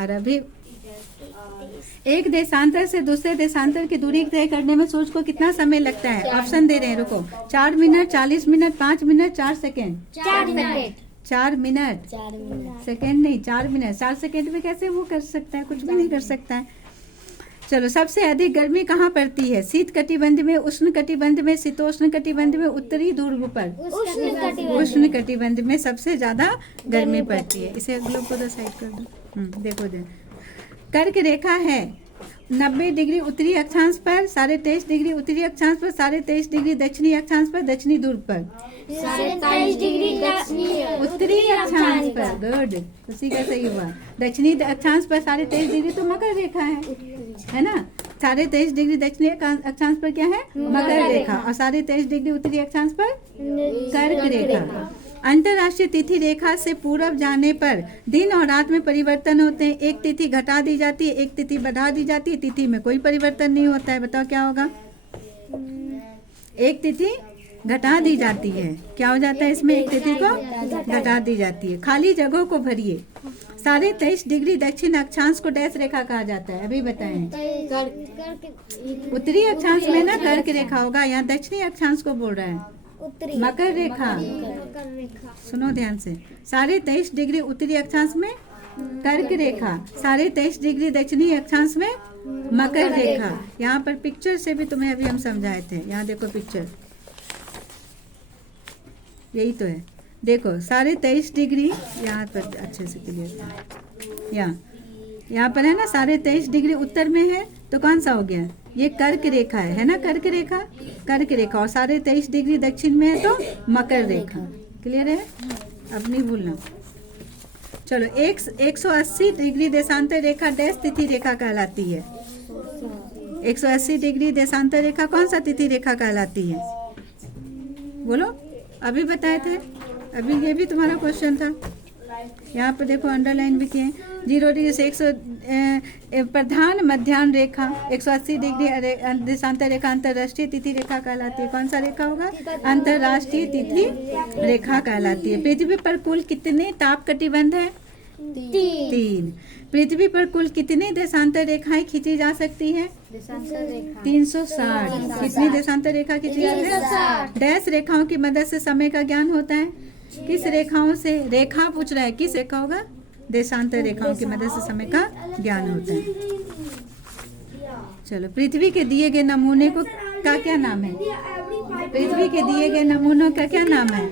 और अभी एक देशांतर से दूसरे देशांतर की दूरी तय करने में सूर्य को कितना समय लगता है? ऑप्शन दे रहे हैं, रुको। 4 minute, 40 minute, 5 minute, 4 second. 4 minute. 4 minute, second नहीं, 4 मिनट। 4 सेकेंड में कैसे वो कर सकता है? कुछ भी नहीं कर सकता है। चलो, सबसे अधिक गर्मी कहाँ पड़ती है? शीत कटिबंध में, उष्ण कटिबंध में, शीतोष्ण कटिबंध में, उत्तरी ध्रुव पर? उष्ण कटिबंध में सबसे ज्यादा गर्मी पड़ती है। इसे ग्लोब को साइड कर दो। देखो कर्क रेखा है 90 डिग्री उत्तरी अक्षांश पर, 23.5 डिग्री उत्तरी अक्षांश पर, 23.5 डिग्री दक्षिणी अक्षांश पर, दक्षिणी ध्रुव पर? 23.5 डिग्री उत्तरी अक्षांश पर। गुड, उसी का सही हुआ। दक्षिणी अक्षांश पर 23.5 डिग्री तो मकर रेखा है ना। 23.5 डिग्री दक्षिणी अक्षांश पर क्या है? मकर रेखा। और 23.5 डिग्री उत्तरी अक्षांश पर कर्क रेखा। अंतरराष्ट्रीय तिथि रेखा से पूर्व जाने पर दिन और रात में परिवर्तन होते हैं। एक तिथि घटा दी जाती है, एक तिथि बढ़ा दी जाती है। तिथि में कोई परिवर्तन नहीं होता है। बताओ क्या होगा? एक तिथि घटा दी जाती है। क्या हो जाता है इसमें? एक तिथि को घटा दी जाती है। खाली जगहों को भरिए। 23.5 डिग्री दक्षिण अक्षांश को डैश रेखा कहा जाता है? अभी बताएं। उत्तरी अक्षांश में ना कर्क रेखा होगा, यहाँ दक्षिणी अक्षांश को बोल रहा है मकर रेखा। सुनो ध्यान से। 23.5 डिग्री उत्तरी अक्षांश में कर्क रेखा, 23.5 डिग्री दक्षिणी अक्षांश में मकर रेखा। यहाँ पर पिक्चर से भी तुम्हें अभी हम समझाए थे। यहाँ देखो पिक्चर, यही तो है। देखो 23.5 डिग्री यहाँ पर अच्छे से क्लियर है। यहाँ पर है ना 23.5 डिग्री उत्तर में है तो कौन सा हो गया? ये कर्क रेखा है ना। कर्क रेखा, कर्क रेखा। और 23.5 डिग्री दक्षिण में है तो मकर रेखा। क्लियर है? अब नहीं भूलना। चलो, 180 डिग्री देशांतर रेखा डैश तिथि रेखा कहलाती है? 180 डिग्री देशांतर रेखा कौन सा तिथि रेखा कहलाती है? बोलो, अभी बताए थे। अभी ये भी तुम्हारा क्वेश्चन था। यहाँ पर देखो अंडरलाइन भी किए। 0 डिग्री से 100 प्रधान मध्याह्न रेखा 180 डिग्री देशांतर रेखा अंतरराष्ट्रीय तिथि रेखा कहलाती है। कौन सा रेखा होगा? अंतरराष्ट्रीय तिथि रेखा कहलाती है। पृथ्वी पर कुल कितने ताप कटिबंध है? 3। पृथ्वी पर कुल कितनी देशांतर रेखाएं खींची जा सकती है? 360। कितनी देशांतर रेखा खींची जाती है? डैश रेखाओं की मदद से समय का ज्ञान होता है। किस रेखाओं से? रेखा पूछ रहा है, किस रेखा होगा? देशांतर रेखाओं की मदद से समय का ज्ञान होता है। चलो, पृथ्वी के दिए गए नमूने को का क्या नाम है? पृथ्वी के दिए गए नमूनों का क्या नाम है?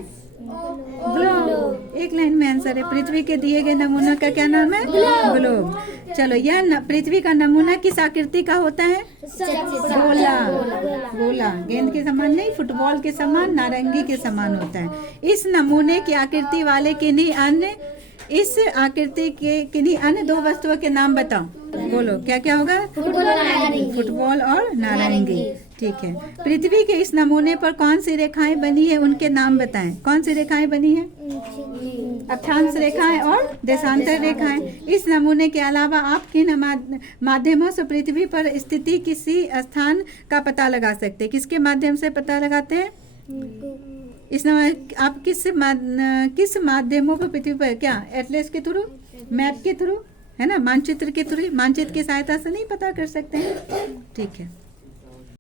ग्लोब। एक लाइन में आंसर है। पृथ्वी के दिए गए नमूनों का क्या नाम है? ग्लोब। चलो, यह पृथ्वी का नमूना किस आकृति का होता है? गोला। गोला, गेंद के समान नहीं, फुटबॉल के समान, नारंगी के समान होता है। इस नमूने की आकृति वाले किन्हीं अन्य इस आकृति के किन्हीं अन्य 2 वस्तुओं के नाम बताओ। बोलो, क्या क्या होगा? फुटबॉल और नारंगी। ठीक है। पृथ्वी के इस नमूने पर कौन सी रेखाएं बनी है, उनके नाम बताएं। कौन सी रेखाएं बनी है? अक्षांश रेखाएं और देशांतर रेखाएं। इस नमूने के अलावा आप किन माध्यमों से पृथ्वी पर स्थिति किसी स्थान का पता लगा सकते हैं? किसके माध्यम से पता लगाते हैं? आप किस माध्यमों पर पृथ्वी पर? क्या एटलस के थ्रू, मैप के थ्रू, है ना, मानचित्र के थ्रू, मानचित्र की सहायता से नहीं पता कर सकते हैं? ठीक है।